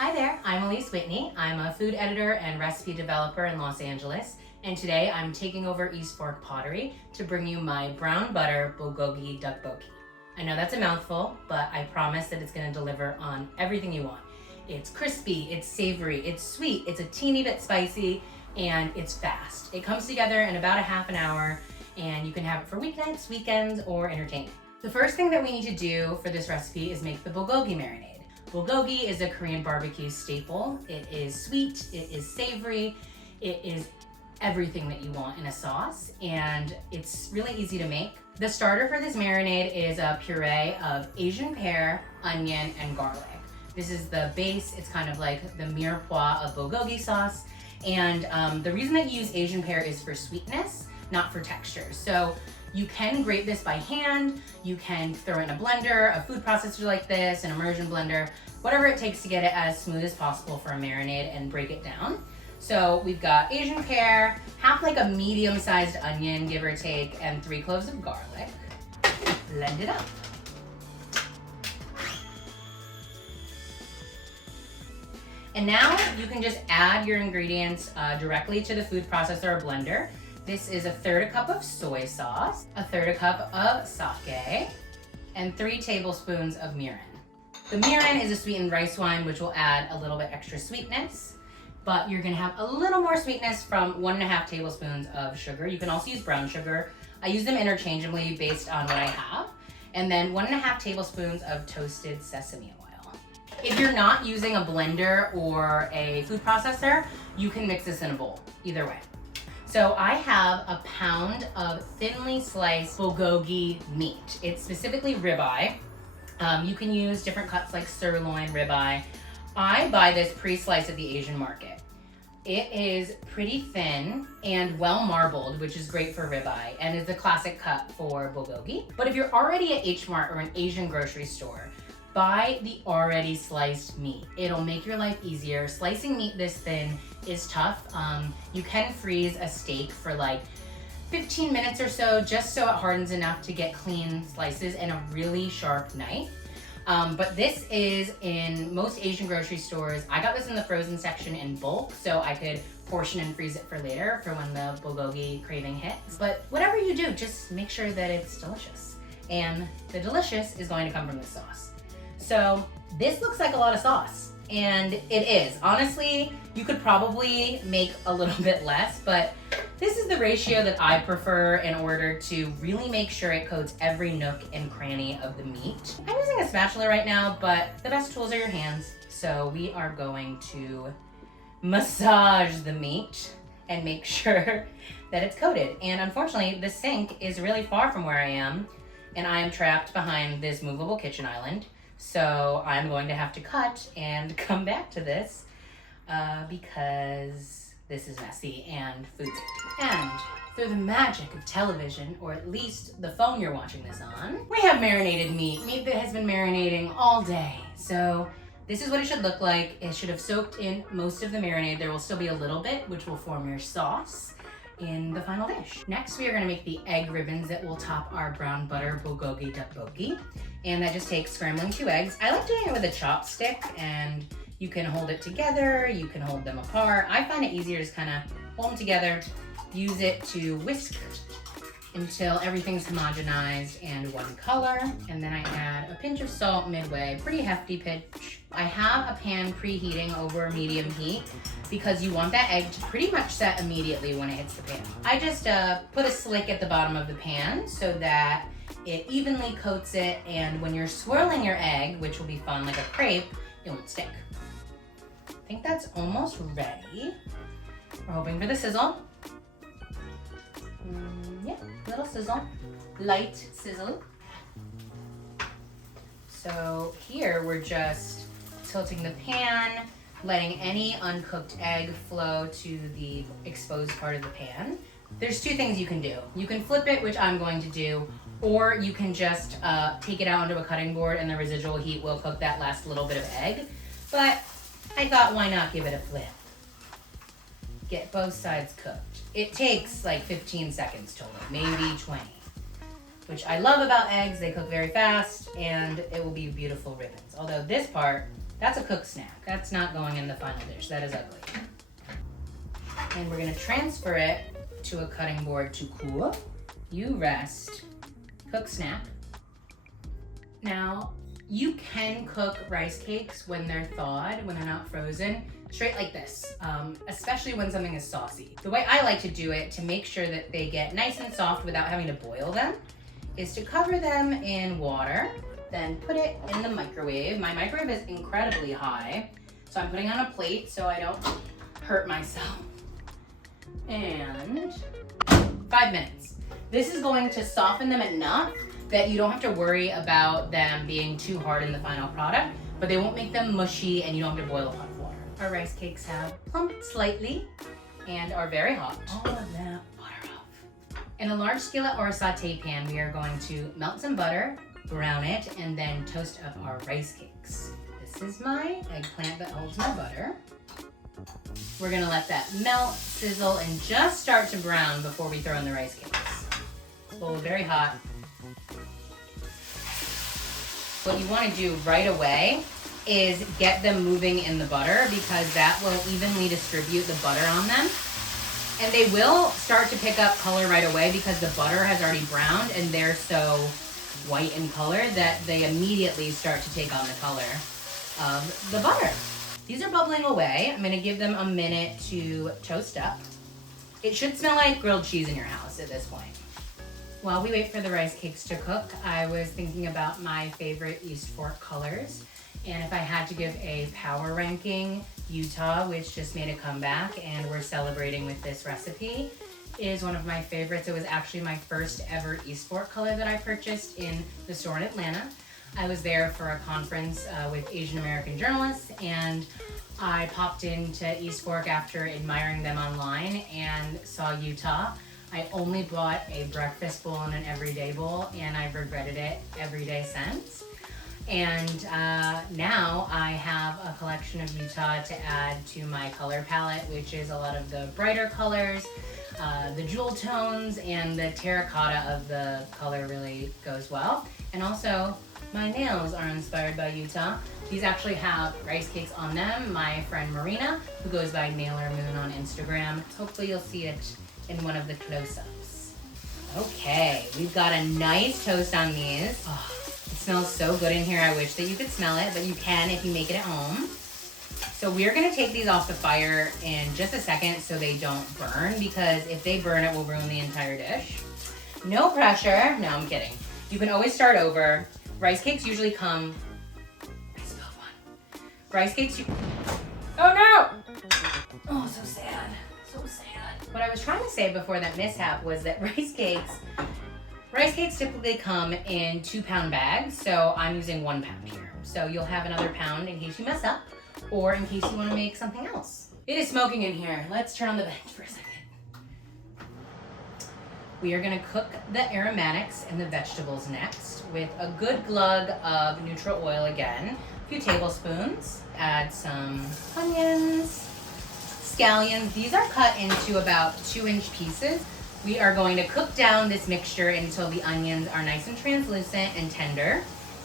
Hi there, I'm Alyse Whitney. I'm a food editor and recipe developer in Los Angeles, and today I'm taking over East Fork Pottery to bring you my brown butter Bulgogi Tteokbokki. I know that's a mouthful, but I promise that it's going to deliver on everything you want. It's crispy, it's savory, it's sweet, it's a teeny bit spicy, and it's fast. It comes together in about a half an hour, and you can have it for weeknights, weekends, or entertainment. The first thing that we need to do for this recipe is make the bulgogi marinade. Bulgogi is a Korean barbecue staple. It is sweet, it is savory, it is everything that you want in a sauce, and it's really easy to make. The starter for this marinade is a puree of Asian pear, onion, and garlic. This is the base. It's kind of like the mirepoix of bulgogi sauce. And the reason that you use Asian pear is for sweetness, not for texture. So you can grate this by hand, you can throw it in a blender, a food processor like this, an immersion blender, whatever it takes to get it as smooth as possible for a marinade and break it down. So we've got Asian pear, half like a medium-sized onion, give or take, and 3 cloves of garlic. Blend it up. And now you can just add your ingredients directly to the food processor or blender. This is 1/3 cup of soy sauce, 1/3 cup of sake, and 3 tablespoons of mirin. The mirin is a sweetened rice wine, which will add a little bit extra sweetness, but you're gonna have a little more sweetness from 1.5 tablespoons of sugar. You can also use brown sugar. I use them interchangeably based on what I have. And then 1.5 tablespoons of toasted sesame oil. If you're not using a blender or a food processor, you can mix this in a bowl, either way. So I have a pound of thinly sliced bulgogi meat. It's specifically ribeye. You can use different cuts like sirloin, ribeye. I buy this pre-sliced at the Asian market. It is pretty thin and well marbled, which is great for ribeye and is the classic cut for bulgogi. But if you're already at H Mart or an Asian grocery store, buy the already sliced meat. It'll make your life easier. Slicing meat this thin is tough. You can freeze a steak for like 15 minutes or so, just so it hardens enough to get clean slices and a really sharp knife. But this is in most Asian grocery stores. I got this in the frozen section in bulk, so I could portion and freeze it for later for when the bulgogi craving hits. But whatever you do, just make sure that it's delicious. And the delicious is going to come from the sauce. So this looks like a lot of sauce, and it is. Honestly, you could probably make a little bit less, but this is the ratio that I prefer in order to really make sure it coats every nook and cranny of the meat. I'm using a spatula right now, but the best tools are your hands. So we are going to massage the meat and make sure that it's coated. And unfortunately, the sink is really far from where I am, and I am trapped behind this movable kitchen island. So I'm going to have to cut and come back to this because this is messy and food safety. And through the magic of television, or at least the phone you're watching this on, we have marinated meat that has been marinating all day. So this is what it should look like. It should have soaked in most of the marinade. There will still be a little bit, which will form your sauce in the final dish. Next, we are gonna make the egg ribbons that will top our brown butter bulgogi tteokbokki. And that just takes scrambling 2 eggs. I like doing it with a chopstick, and you can hold it together, you can hold them apart. I find it easier to just kind of hold them together, use it to whisk until everything's homogenized and one color. And then I add a pinch of salt midway, pretty hefty pinch. I have a pan preheating over medium heat because you want that egg to pretty much set immediately when it hits the pan. I just put a slick at the bottom of the pan so that it evenly coats it, and when you're swirling your egg, which will be fun like a crepe, it won't stick. I think that's almost ready. We're hoping for the sizzle. Yeah, little sizzle, light sizzle. So here we're just tilting the pan, letting any uncooked egg flow to the exposed part of the pan. There's 2 things you can do. You can flip it, which I'm going to do, or you can just take it out onto a cutting board and the residual heat will cook that last little bit of egg. But I thought, why not give it a flip? Get both sides cooked. It takes like 15 seconds total, maybe 20. which I love about eggs. They cook very fast and it will be beautiful ribbons. Although this part That's a cooked snack. That's not going in the final dish. That is ugly. And we're gonna transfer it to a cutting board to cool. You rest. Cooked snack. Now, you can cook rice cakes when they're thawed, when they're not frozen, straight like this, especially when something is saucy. The way I like to do it to make sure that they get nice and soft without having to boil them is to cover them in water, then put it in the microwave. My microwave is incredibly high, so I'm putting on a plate so I don't hurt myself. And 5 minutes. This is going to soften them enough that you don't have to worry about them being too hard in the final product, but they won't make them mushy and you don't have to boil a pot of water. Our rice cakes have plumped slightly and are very hot. All of that butter off. In a large skillet or a saute pan, we are going to melt some butter, brown it, and then toast up our rice cakes. This is my eggplant that holds my butter. We're gonna let that melt, sizzle, and just start to brown before we throw in the rice cakes. Bowl very hot. What you want to do right away is get them moving in the butter because that will evenly distribute the butter on them. And they will start to pick up color right away because the butter has already browned and they're so white in color that they immediately start to take on the color of the butter. These are bubbling away. I'm going to give them a minute to toast up. It should smell like grilled cheese in your house at this point. While we wait for the rice cakes to cook, I was thinking about my favorite East Fork colors. And if I had to give a power ranking, Utah, which just made a comeback and we're celebrating with this recipe, is one of my favorites. It was actually my first ever East Fork color that I purchased in the store in Atlanta. I was there for a conference with Asian American journalists and I popped into East Fork after admiring them online and saw Utah. I only bought a breakfast bowl and an everyday bowl, and I've regretted it every day since. And now I have a collection of Utah to add to my color palette, which is a lot of the brighter colors, the jewel tones, and the terracotta of the color really goes well. And also, my nails are inspired by Utah. These actually have rice cakes on them. My friend Marina, who goes by Nailer Moon on Instagram. Hopefully you'll see it in one of the close-ups. Okay, we've got a nice toast on these. Oh, it smells so good in here. I wish that you could smell it, but you can if you make it at home. So we're gonna take these off the fire in just a second so they don't burn, because if they burn, it will ruin the entire dish. No pressure. No, I'm kidding. You can always start over. Rice cakes usually come... I spilled one. Rice cakes... Oh no! Oh, so sad. So sad. What I was trying to say before that mishap was that rice cakes typically come in 2-pound bags, so I'm using 1 pound here. So you'll have another pound in case you mess up, or in case you want to make something else. It is smoking in here. Let's turn on the bench for a second. We are gonna cook the aromatics and the vegetables next with a good glug of neutral oil again, a few tablespoons. Add some onions, scallions. These are cut into about 2-inch pieces. We are going to cook down this mixture until the onions are nice and translucent and tender.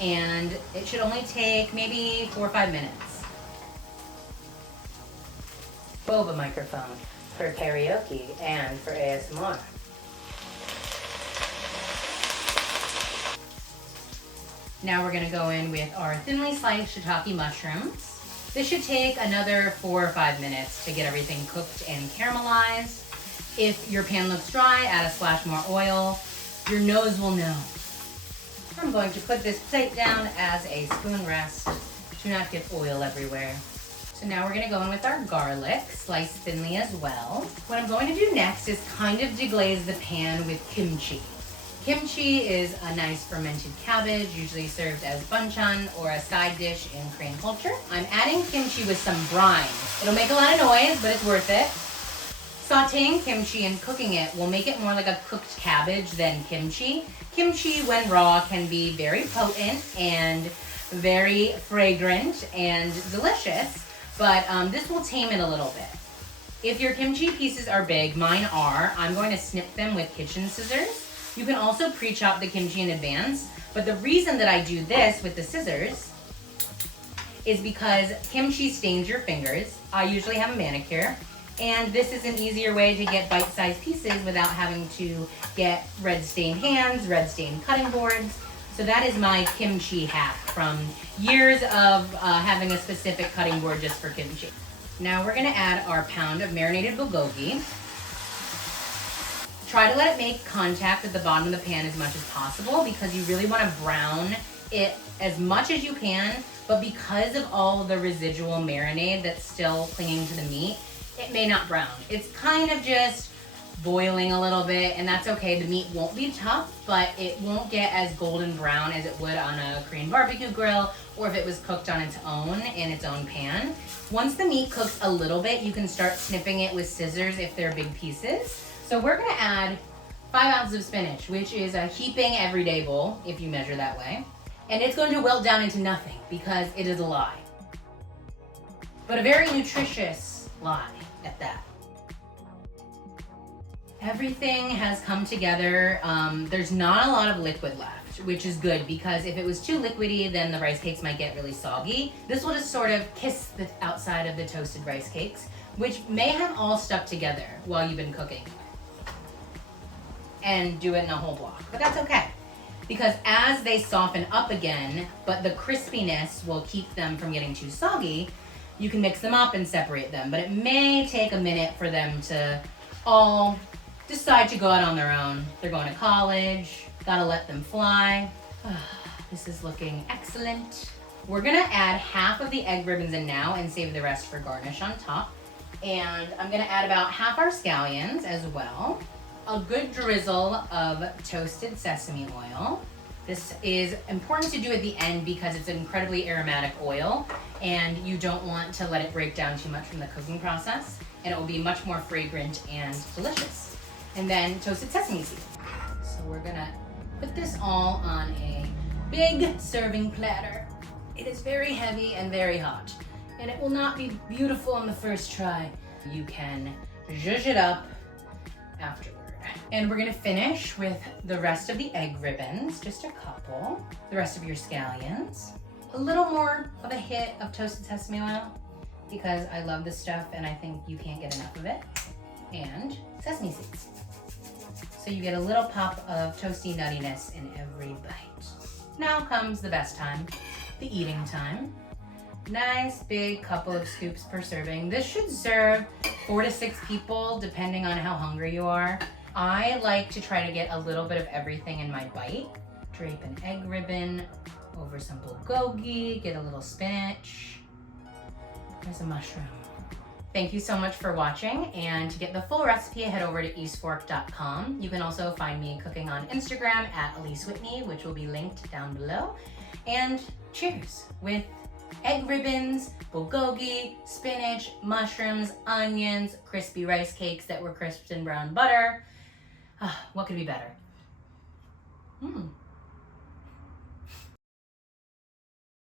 And it should only take maybe 4 or 5 minutes. Boba microphone for karaoke and for ASMR. Now we're gonna go in with our thinly sliced shiitake mushrooms. This should take another 4 or 5 minutes to get everything cooked and caramelized. If your pan looks dry, add a splash more oil. Your nose will know. I'm going to put this plate down as a spoon rest to not get oil everywhere. So now we're gonna go in with our garlic, sliced thinly as well. What I'm going to do next is kind of deglaze the pan with kimchi. Kimchi is a nice fermented cabbage, usually served as banchan or a side dish in Korean culture. I'm adding kimchi with some brine. It'll make a lot of noise, but it's worth it. Sauteing kimchi and cooking it will make it more like a cooked cabbage than kimchi. Kimchi, when raw, can be very potent and very fragrant and delicious, but this will tame it a little bit. If your kimchi pieces are big, mine are, I'm going to snip them with kitchen scissors. You can also pre-chop the kimchi in advance, but the reason that I do this with the scissors is because kimchi stains your fingers. I usually have a manicure, and this is an easier way to get bite-sized pieces without having to get red-stained hands, red-stained cutting boards. So that is my kimchi hack from years of having a specific cutting board just for kimchi. Now we're gonna add our pound of marinated bulgogi. Try to let it make contact with the bottom of the pan as much as possible because you really wanna brown it as much as you can, but because of all the residual marinade that's still clinging to the meat, it may not brown. It's kind of just boiling a little bit, and that's okay. The meat won't be tough, but it won't get as golden brown as it would on a Korean barbecue grill or if it was cooked on its own in its own pan. Once the meat cooks a little bit, you can start snipping it with scissors if they're big pieces. So we're gonna add 5 ounces of spinach, which is a heaping everyday bowl, if you measure that way. And it's going to wilt down into nothing because it is a lie. But a very nutritious lie at that. Everything has come together. There's not a lot of liquid left, which is good because if it was too liquidy, then the rice cakes might get really soggy. This will just sort of kiss the outside of the toasted rice cakes, which may have all stuck together while you've been cooking. And do it in a whole block, but that's okay. Because as they soften up again, but the crispiness will keep them from getting too soggy, you can mix them up and separate them. But it may take a minute for them to all decide to go out on their own. They're going to college, gotta let them fly. This is looking excellent. We're gonna add half of the egg ribbons in now and save the rest for garnish on top. And I'm gonna add about half our scallions as well. A good drizzle of toasted sesame oil. This is important to do at the end because it's an incredibly aromatic oil and you don't want to let it break down too much from the cooking process, and it will be much more fragrant and delicious. And then toasted sesame seeds. So we're gonna put this all on a big serving platter. It is very heavy and very hot, and it will not be beautiful on the first try. You can zhuzh it up afterward. And we're gonna finish with the rest of the egg ribbons, just a couple. The rest of your scallions. A little more of a hit of toasted sesame oil because I love this stuff and I think you can't get enough of it. And sesame seeds. So you get a little pop of toasty nuttiness in every bite. Now comes the best time, the eating time. Nice big couple of scoops per serving. This should serve 4 to 6 people depending on how hungry you are. I like to try to get a little bit of everything in my bite. Drape an egg ribbon over some bulgogi, get a little spinach. There's a mushroom. Thank you so much for watching, and to get the full recipe, head over to eastfork.com. You can also find me cooking on Instagram at Alyse Whitney, which will be linked down below. And cheers with egg ribbons, bulgogi, spinach, mushrooms, onions, crispy rice cakes that were crisped in brown butter. What could be better?